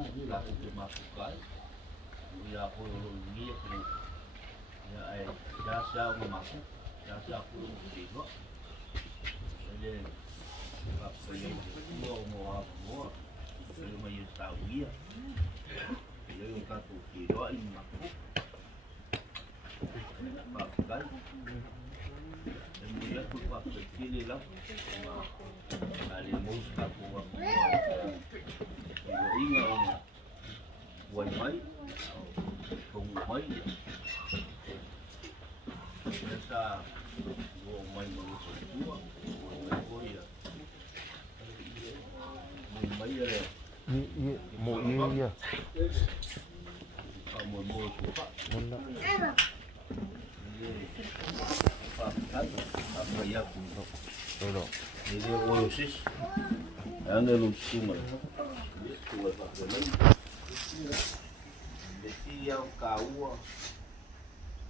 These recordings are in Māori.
Laku ke mapukai, ia po lo ngia ke ia ai ya sia o mapu, ya sia po lo tigo. Ele va pe mo mo a mo, ele mai está ia. Ele un capo tigo ai mapu. Mapukai. Ele ia por pa kile lá. Ali música po a mo. Inga o quay mấy cùng mấy nên ta gồm mấy mà sụp chúa mấy khối mùi mấy giờ mùi gì mùi mùi sụp á muốn đó bây giờ cũng không rồi rồi thì đi ô xích anh em luôn xung mà biết tuổi và tuổi mấy để khi cào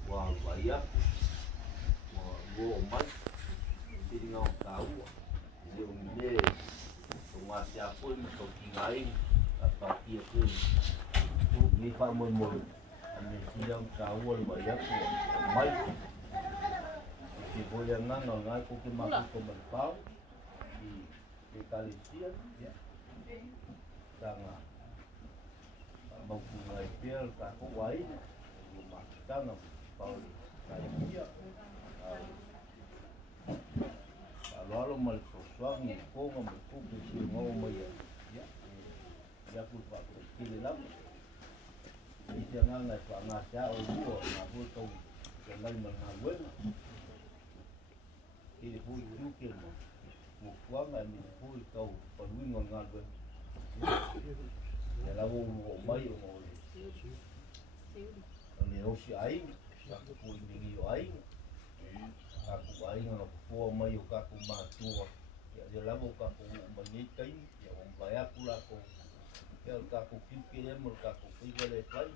và vậy á gồm mấy khi ngao cào dùng để cùng asia pun untuk tinggalin apa dia pun ni farmer mo ane siang cào vậy á mấy thì bây giờ ngang ngang cũng cái mặt của mình pháo thì kali siang ya sangat mempunyai pil kaku wai rumah tanam kalau kayak dia kalau melsuang ni ko ngamku bisi ngomong ya ya ku pak kili lam ni jangan nak pangasya o buo na bu to jangan mengawen ini bu yukil mo kuang ani bu to panwing ngalwen ya lawo mai o ni o si ai aku pun ni ai aku ai ngau fo mai o ka ku ma tua ya lawo ka ku mani kai ya o vai aku la ko ya ka ku ki mo ka ku ki le pai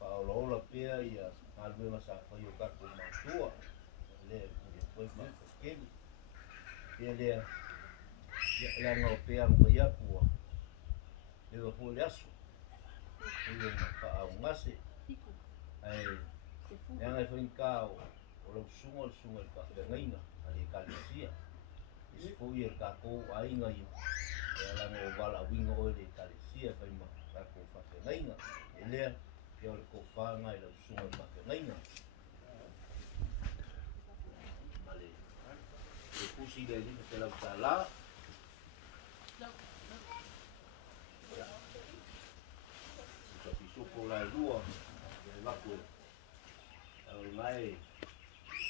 Paulo la pia ya alwe masa fa yo ka ku ma tua le foi ma ke dia ya ngau pia mo ya ku eu vou lhe aço eu para um masse aí yang ai foi kau o sungo pa de ngaina ali kalisia isi foi el kako ai ngai ela no bala wingo o de kalisia foi ma kako fa de ngaina ele eu ko fa ngai lo sungo pa de ngaina male e pusi de ni te la sala por la lua de vacu el mai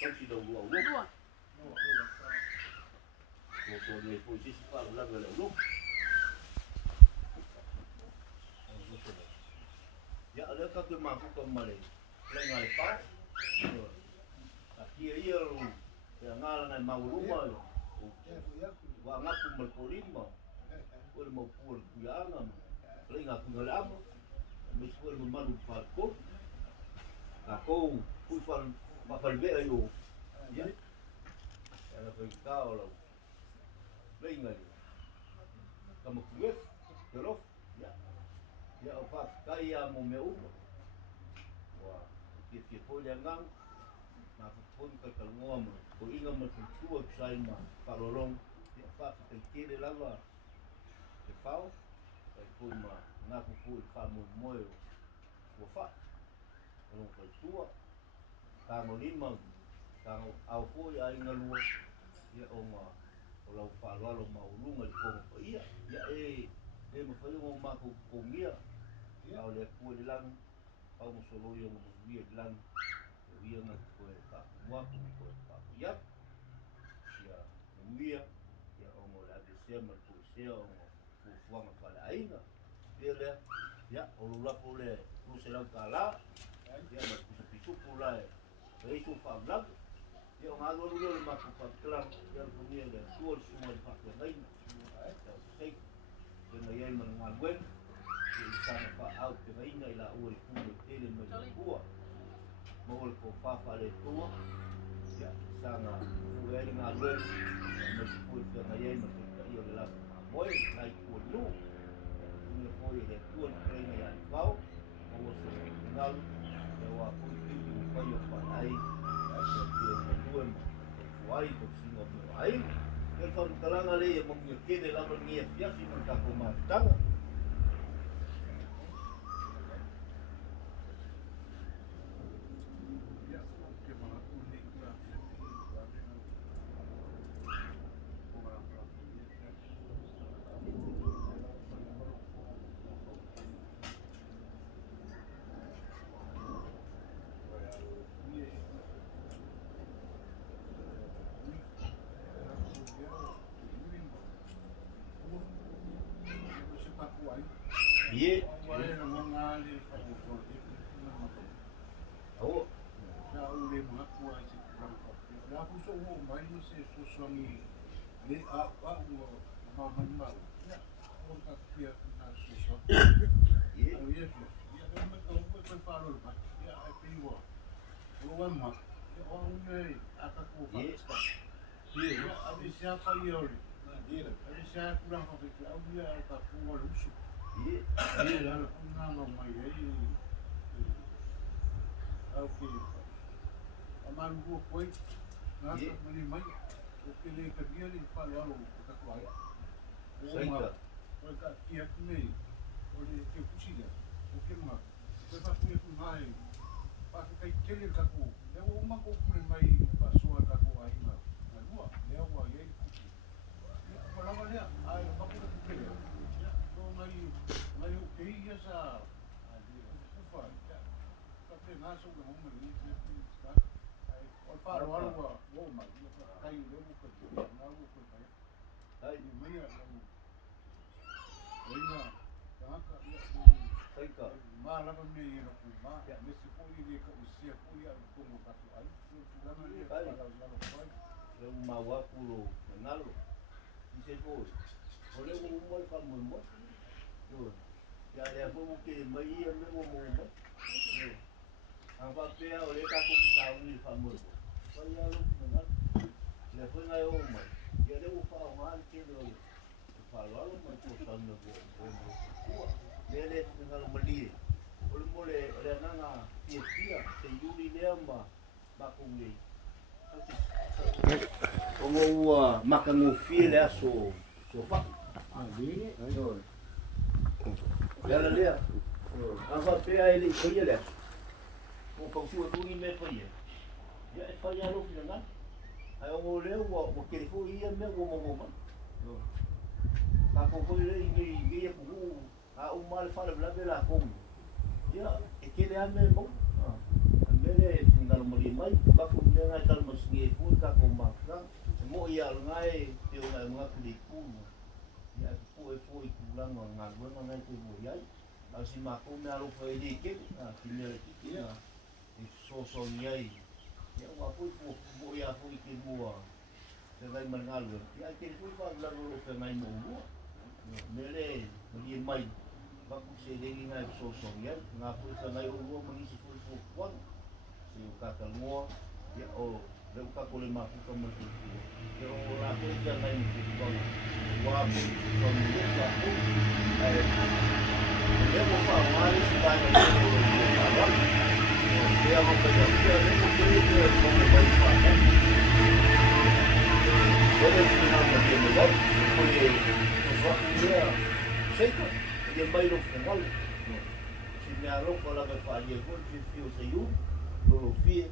không chỉ đầu lúa lúc một người phụ nữ phải làm việc lúc dạ ở các cái mảng cũng cầm mà lên ngày phá kia yêu là ngala này màu lúc mà và ngắt cùng một cổ lít mà với một cuộn giá mà lên ngắt cùng làm mình phải một món phải cốt cô cúi phần mà phần vẽ ấy đủ nhé là phần cao là lên này cầm một vết rồi đó ya apa kaya mo meu wa ki foi ngang na pun ka kalngom ko ingam mo tuwa sai ma palorong ya fa ka kire lava ke pau ka foi ma na ku foi fa mo moyo ko fa no fa tua ka mo lima ka au foi ai ngalua ya o ma o lau fa lo ma ulunga ko ia ya mo foi mo ma ko mia au le ku le lang au mo solo yo mo wi lang wi na ko pa wa ko pa ya ya wi ya o mo la de se mo ko se o mo fu ma fa la ina le ya o lu la po le no se la kala ya mo ku se pisu po la e su fa bla ya o ma lo lu le ma ko pa kla ya ko ni le su su mo fa ko dai ya sei que no hay man buen sana fa out ke vaina ila o el kumo tele no kua mo el ko fa le tua ya sana o el na buen no se puede na yai no se caía de la moi ai ko no ke tua trena ya kau o se ngal e wa fu ki ki fa yo fa ai ya ke mo tua wai ko singo mo ai ke fa kalanga le mo ngi ke de la mo ngi ya fi mo ka ko ma tanga ye oh na ule mga kuha si kurang kopi. Na puso mo mai si susuangi le a maman mau. Ya, orang tak kira na susu. ye Ayo ya, ya kan mereka buat parol mat. Ya, apa iwa. Orang mat. Ya orang ni akan kuha. ye Ya, abis siapa ia oli. Abis siapa kurang kopi. Aku dia akan kuha lusu. ye Dia lalu nama mai ai. Okay. Aman gua koi, nasa mali mai, okay le kerja ni palu kita kuai. saika Mereka tiap ni, oleh tiap kucing dia, okay mah. Mereka punya tu mai, pas kai kele kaku, dia rumah kau punya mai pas suara kaku ai mah. Dua, dia awak ye kucing. Kalau mana, ai kaku tu kele. Ya, kau mai okay ya sa. Kufa, tapi nasa udah mau ni. Faro algo goma, kai levo que algo que vai. ai E meia não. Ainda taca saika mala para me ir no ma, me se foi de que o se foi a como gato aí, lá não ia para lá no pai. le mawa kulo nalo se foi ole mo mo fa mo yo ya le fo mo ke mai me mo mo yo ava pe ole ka ko sa uni fa mo fa ya lo nalo le fo na yo mo ya le fa ma ke do fa lo mo ko sa no bo le nalo mo li ole mo le na pia se yuli le ma ba ko ngi como ua makangofia le aso sofa Ali, lea lea ava pea ele faia le o pausua tugi me faia ia e faia lo fina ai o le o ke fo ia me o mo ma ka ko ko le ngi ia pu a o mal fa le bla la kom ia e ke le ame mo mele ngalo mo mai ba ko le ngai tal mo singe fu ka ko ma mo ia ngai te o ngai mga kli ku ia fu e fu i ku la ngo ngai ngai te mo ia a si ma ko me alo fa ele ke a ki me ki na e so ngai ia wa fu mo ia fu i ke mo te vai mangalo ia ke fu fa la lo fe ngai mo mo mele mo mai ba ku se le ngai so ngai nga fu fa ngai o mo ni si fu fu se o kakalngoa ia o le kakole mafu ka mo tu e o la ko ia ngai mo tu ba wa mo ko mo le ka ko ai le mo fa wale si ba ni ko fa wa e a mo ka ia le mo ke le ko mo ba fa ka ele se na mo ke me ba ko e o fa ia sei ko e mai lo fa wale si me alo ko la ka fa ia ko si fio se yu lo fie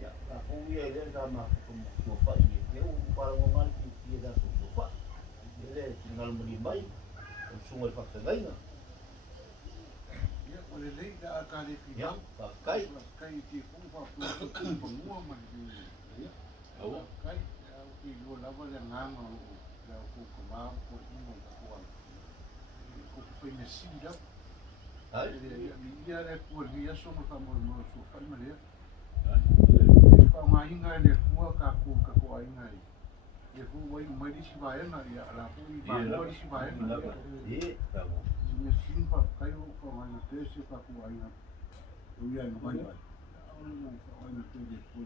ya la fuia ele da ma como fa ia eu para o mal que ia da so fa ele sinal mo mai o sungo fa gaina ya oleh le da akali pi. ya fa kai Kai ti fu fa pu mua man di. Ya. au Kai ki lo lava le ngama la ku ko ma ko mo ka ko. Ko foi nesse dia. ai Ia le kua lia so mo mo so fa ma le. Fa ma hinga le kua ka ko ai ngai. E fu wai mai di si vai na ia la fu i ba mo di si vai na. e tá bom Me sin fa kai o fa ma na te se ka ko ai na. Eu ia no vai vai. Au no fa ai na te de ko.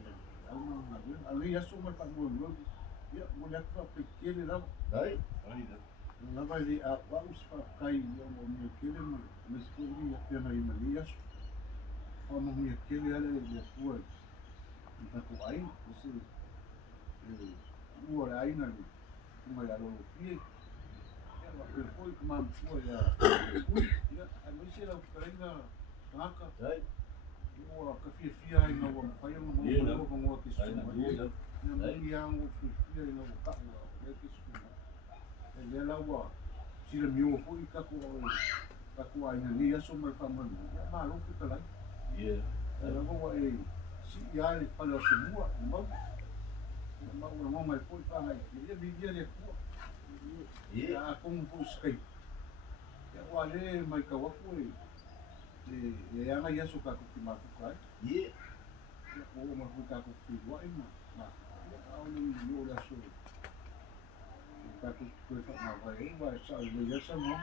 Au no na le. Ali ia so mo fa mo. Ia mo le ka pe kele la. ai Lava ele a vamos para cair o meu aquele mas escolhi até na Imanias como me aquele ela ele foi então com aí você o horário na uma já não fui ela foi que mam foi a mas ela ainda naca o café fia ainda o foi um novo que isso na minha o fia ainda o carro é que isso ele lá o se ele me foi kaku ai ni aso mai faman ma lo fica lá ela vou aí se ia ele falou semua mau mai foi fa mai ele vivia ele a como busquei eu ale mai ka wa foi e anga yaso ka ku ma ku kai o ma ku ka ku fi wa ma au ni yo la so ka ku fa ma vai sa le ya sa no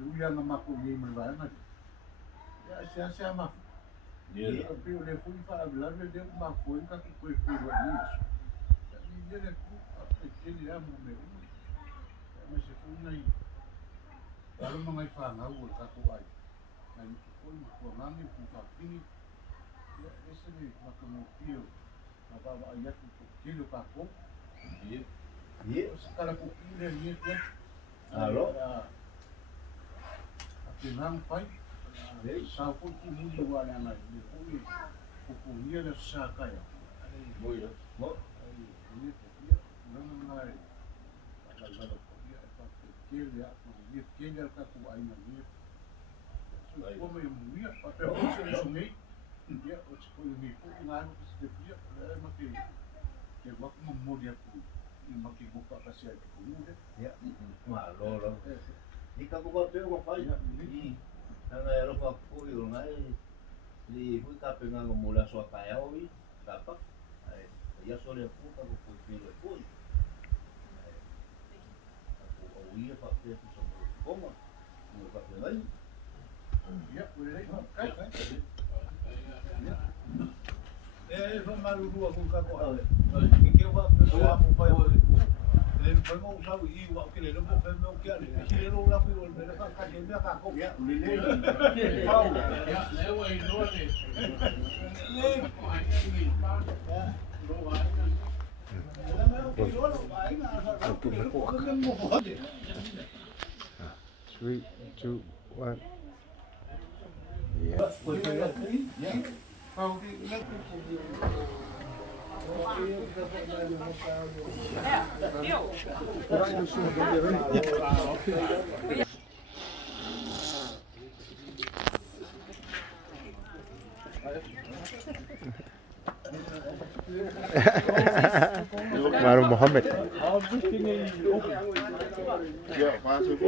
eu ia na maco ni me vai na ya se ama eu le fui para hablar de uma coisa que foi por isso e ele ele ama me mas se foi na kalau mengai fa na o ka ku ai na ni foi por lá ni ku fa fini esse ni macamu fio na baba ia ku kilo ka ko sekala ku kile ni Alô? Não pai, só por que muito agora na depois o comia da saca ya. Muito bom. Aí não é a galera podia para que ele que ele está com aí na minha. Como eu ia para o seu sumei, dia o tipo me foi na água que se devia, era uma que vai como moria por uma que vou para passear com ele. Ya, malolo. Ni ka ko pe ko fai. Ni anga ero fa ko yo ngai. Li fui ka pe nga mula so ka ya oi. Ka pa. Ai, ya so le fu ka ko fi le fu. Ai. Ko o ia fa pe so mo como. Mo ka pe ngai. Ya, ele vai cai. Vamos marurua com ka ko ave. Que eu vou pessoa mo fai o ele foi mau usar e o que ele não foi meu que ele ele não lá foi o ele vai ficar de minha caco ya ele pau ya leva aí doce Three, two, one. Baru Muhammad. Ya, masuk.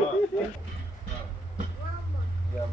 ya